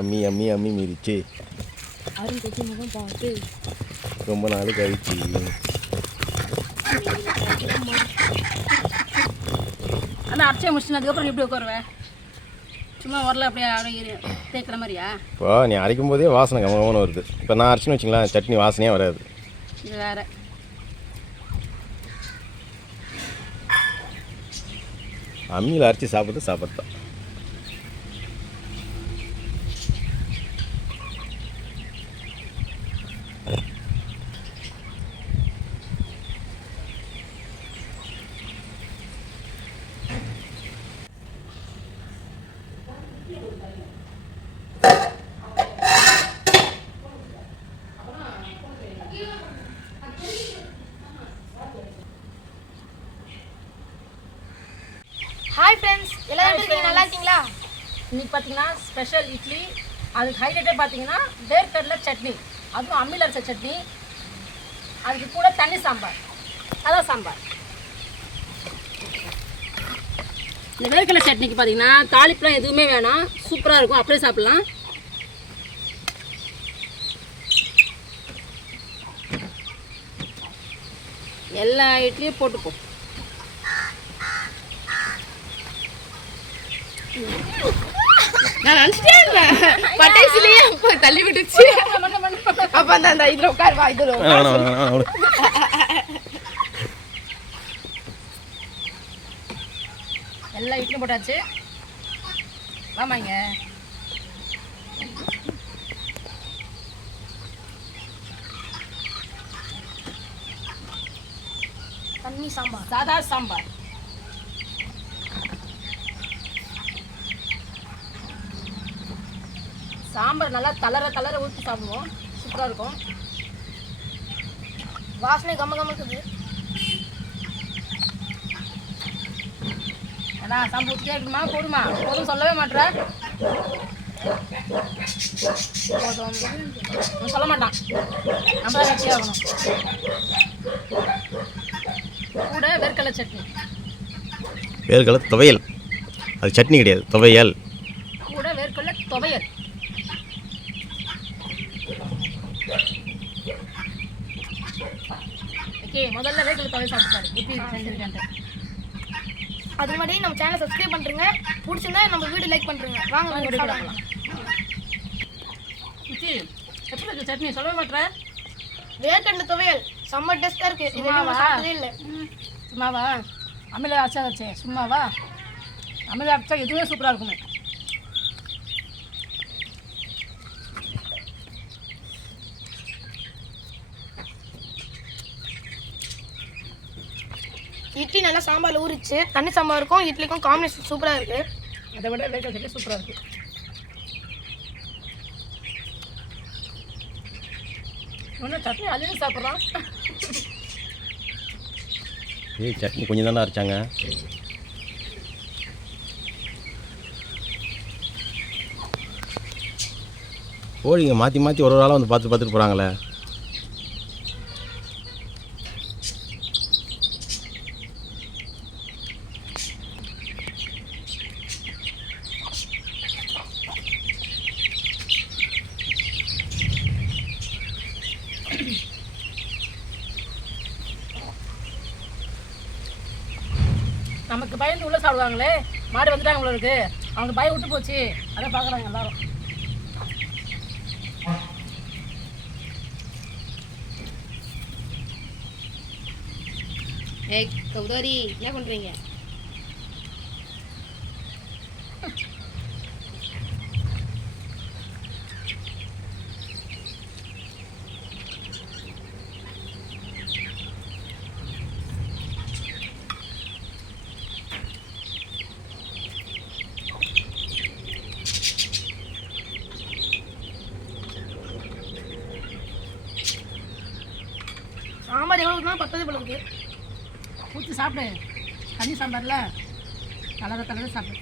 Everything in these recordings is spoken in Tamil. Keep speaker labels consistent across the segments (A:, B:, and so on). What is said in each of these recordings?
A: அம்மி அம்மி அம்மி மீறிச்சு
B: அருண் பேச்சு முகம் பார்த்து.
A: ரொம்ப நாள் கழிச்சு.
B: ஆனால் அரைச்சே முடிச்சுட்டு அதுக்கப்புறம் எப்படி உட்காருவேன் சும்மா வரல அப்படியே தேய்க்கிற மாதிரியா?
A: இப்போ நீ அரைக்கும் போதே வாசனை கமகமான வருது. இப்போ நான் அரைச்சின்னு வச்சுங்களேன் சட்னி வாசனையே வராது.
B: இது வேற.
A: அம்மியில் அரைச்சி சாப்பிட்டு சாப்பிட்டு
C: ஹாய் ஃப்ரெண்ட்ஸ் எல்லாரும் இருக்கீங்க? நல்லா இருக்கீங்களா?
B: இன்னைக்கு பார்த்தீங்கன்னா ஸ்பெஷல் இட்லி. அதுக்கு ஹைலைட்டே பார்த்தீங்கன்னா வேர்க்கடலை சட்னி. அதுவும் அம்மியில் அரைச்ச சட்னி. அதுக்கு கூட தண்ணி சாம்பார். அதான் சாம்பார். இந்த வேர்க்கடலை சட்னிக்கு பார்த்தீங்கன்னா தாளிப்புலாம் எதுவுமே வேணாம். சூப்பராக இருக்கும். அப்படியே சாப்பிட்லாம். எல்லா இட்லியும் போட்டுப்போம்
C: நான் நினச்சிட்டேன் பட்டாசுலேயே தள்ளி விட்டுச்சு. அப்போ அந்த அந்த இதில் உட்காருவா இதில்
A: வேணாம், வேணாம், வேணாம், வேணாம்.
B: எல்லா இட்லியும் போட்டாச்சு. வாமாங்க
C: தண்ணி சாம்பார்.
B: சாதா சாம்பார். சாம்பார் நல்லா தளர தளர ஊற்றி சாப்பிடுவோம். சூப்பராக இருக்கும்.
C: வாசனை கம்ம கம்மக்குது
B: ஏன்னா சாம்பார் ஊற்றிட்டே இருக்குமா? போடுமா போதும் சொல்லவே மாட்டேற போதும். சொல்ல மாட்டான். நம்ம தான் கூட வேர்க்கடலை சட்னி.
A: வேர்க்கடலை துவையல். அது சட்னி கிடையாது. துவையல்
B: கூட வேர்க்கடலை துவையல் ஓகே முதல்ல வேர்க்கடலை துவையல் சாப்பிட்டாரு எப்படி செஞ்சிருக்கேன்ட்டு
C: அது மாதிரி நம்ம சேனலை சப்ஸ்கிரைப் பண்ணுறங்க பிடிச்சிருந்தா நம்ம வீடியோ லைக் பண்ணுறங்க வாங்க வீடியோ சாப்பிடலாம்.
B: சுச்சி எப்படி இருக்கு சட்னி? சொல்லவே மாட்டேற
C: வேர்க்கடலை துவையல். செம்ம டேஸ்ட்டாக இருக்குது
B: சும்மாவா?
C: இல்லை.
B: சும்மாவா? அமில அரைச்சா வச்சே சும்மாவா? அமில அரைச்சா எதுவுமே சூப்பராக இருக்குமே.
C: இட்லி நல்லா சாம்பாரில் ஊறிச்சு. தண்ணி சாம்பாருக்கும் இட்லிக்கும் காம்பினேஷன் சூப்பராக இருக்குது
B: அதை விட வேர்க்கடலை சட்னி சூப்பராக இருக்கு. ஒன்றும் சட்னி அள்ளி சாப்பிட்றான்.
A: ஏய் சட்னி கொஞ்சம் தானே அரைச்சாங்க. கோழிங்க மாற்றி மாற்றி ஒரு ஒரு ஆளாக வந்து பார்த்து பார்த்துட்டு போகிறாங்களே
B: நமக்கு பயந்து உள்ள சாப்பிடுவாங்களே மாடு வந்துட்டாங்க உங்களுக்கு அவங்க பயம் விட்டு போச்சு. அதை பார்க்குறாங்க எல்லாரும்.
C: ஏய் கௌதாரி என்ன பண்ணுறீங்க பத்தது போல இருக்குது
B: ஊற்றி சாப்பிடு. தண்ணி சாம்பார்ல. கலர கலர சாப்பிடு.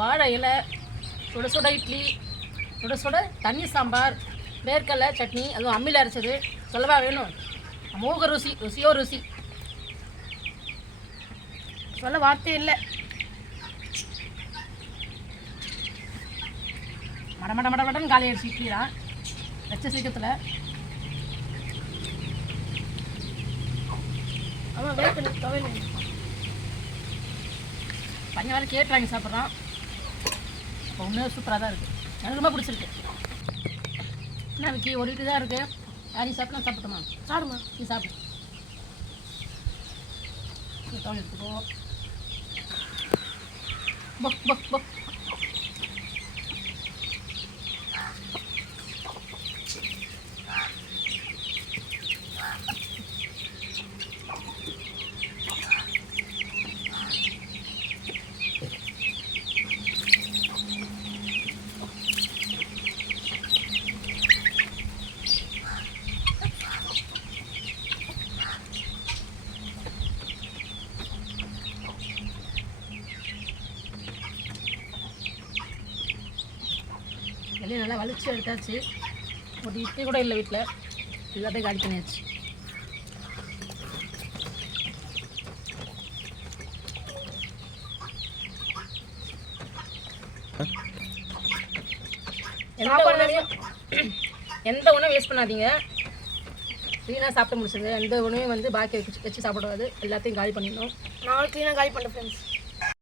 B: வாழை இலை சுட சுட இட்லி சுட சுட தண்ணி சாம்பார் வேர்க்கடலை சட்னி அதுவும் அம்மியில் அரைச்சது. சொல்லவா வேணும்? அமோக ருசி ருசியோ ருசி.
C: சொல்ல வார்த்தை இல்லை.
B: மட மட மட மடன் காலி இட்லி தான். வச்ச சீக்கிரத்தில்.
C: ஆமாம் வெயிட் பண்ணி துவையல்.
B: பையன் வேறு கேட்டு வாங்கி சாப்பிட்றான். உண்மையாக சூப்பராக தான் இருக்குது எனக்கு ரொம்ப பிடிச்சிருக்கு. என்ன விக்கி ஓடிட்டு தான் இருக்கு. யாரையும் சாப்பிட்டா சாப்பிட்டுமா
C: சாடுமா
B: நீ சாப்பிடு. எடுத்துக்கோ. பக் பக் பக் எல்லாம் நல்லா வலிச்சு எடுத்தாச்சு. ஒரு இட்லி கூட இல்லை வீட்டில் எல்லாத்தையும் காலி பண்ணியாச்சு. எந்த உணவையும் எந்த உணவும் வேஸ்ட் பண்ணாதீங்க. க்ளீனாக சாப்பிட்டு முடிச்சுங்க எந்த உணவையும் வந்து பாக்கி வச்சு வச்சு சாப்பிடாது எல்லாத்தையும் காலி பண்ணிடணும்.
C: நானும் க்ளீனாக காலி பண்ணுறேன் ஃப்ரெண்ட்ஸ்